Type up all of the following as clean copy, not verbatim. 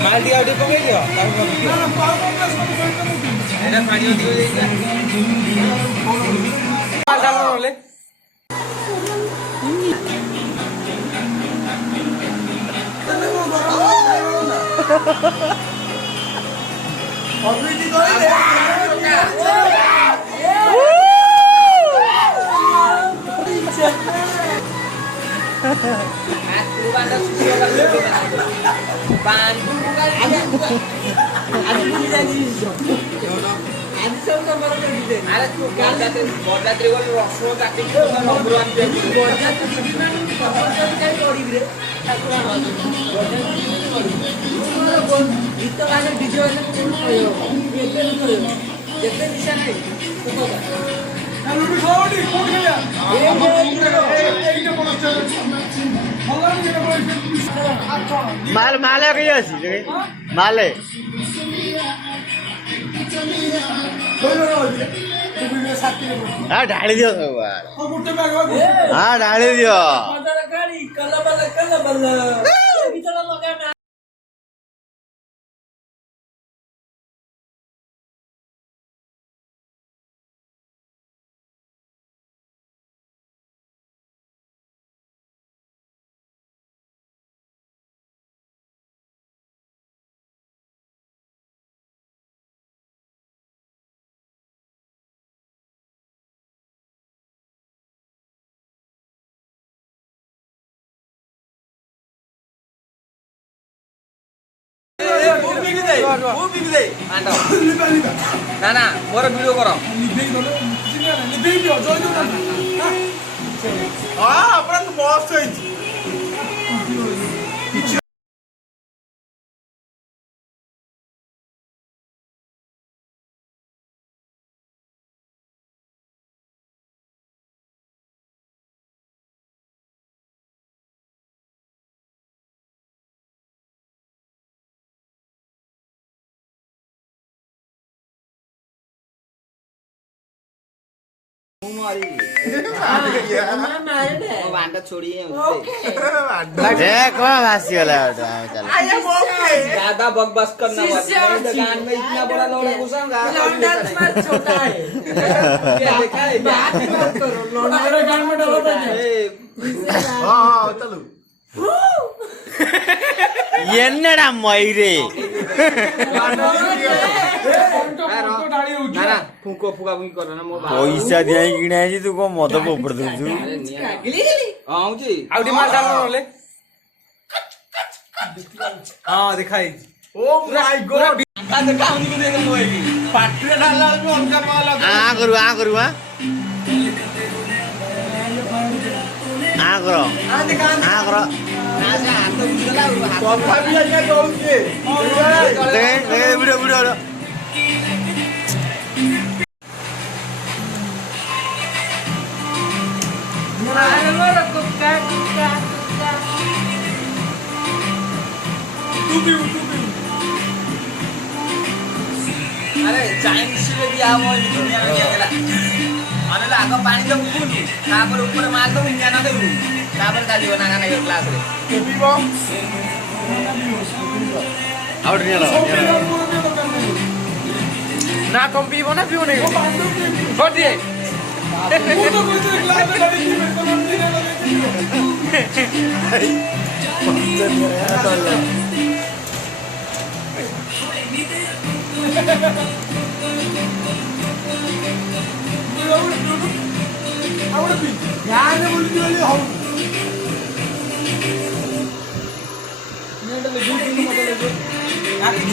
Maldi audio pokoknya dia. Ada video dia. Ada boleh. माले कहीं आसी माले हाँ ढाली दियो हाँ ढाली दियो ना ना मोर वीडियो करो हां अपन मस्त है ज्यादा बकवास करना दुकान में इतना बड़ा लोड़ा घुसा छोटा है दुकान में डालो चलो என்னடா மயிரே फूको फूका फूकी कर ना मोर पैसा दिया किने जी तू को मत पोपड़ दउछु आऊ जी आउडी मार डालो नले हां दिखाई ओ माय गॉड आ दिखाओ नी देख मोई पाटरे डालला को उनका माला आ करू हां आ करो आ करो कथा भी आके दउछे देख वीडियो अरे चाइनीज से भी आओ दुनिया में क्या गला अरे आगे पानी तो फुल तापर ऊपर मार दो इंडिया ना दे तापर डाली बना ना क्लास रे पीबो आउट नहीं लो ना तुम पीबो ना पियो नहीं छोड़ दिए वो तो कोई तो क्लास में डाली थी मेरे को नहीं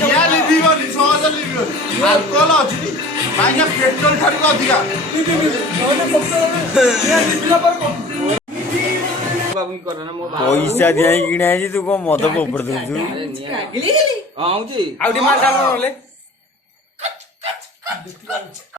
या लिबी वाली 100,000 लिबी ଆଲକୋହଲ ଅଛି ଭାଇନା ପେଟ୍ରୋଲ ଠାରୁ ଅଧିକା ବାବୁଙ୍କୁ କର ନା ମୋ ପଇସା ଦିଆ କିଣା ହେଇଛି ତୁ କଣ ମଦ ପୋପड़ ଦଉଛୁ ହଁ ହଉଛି ଆଉ ଟିକେ ମାଲ ଚାଲ ନହେଲେ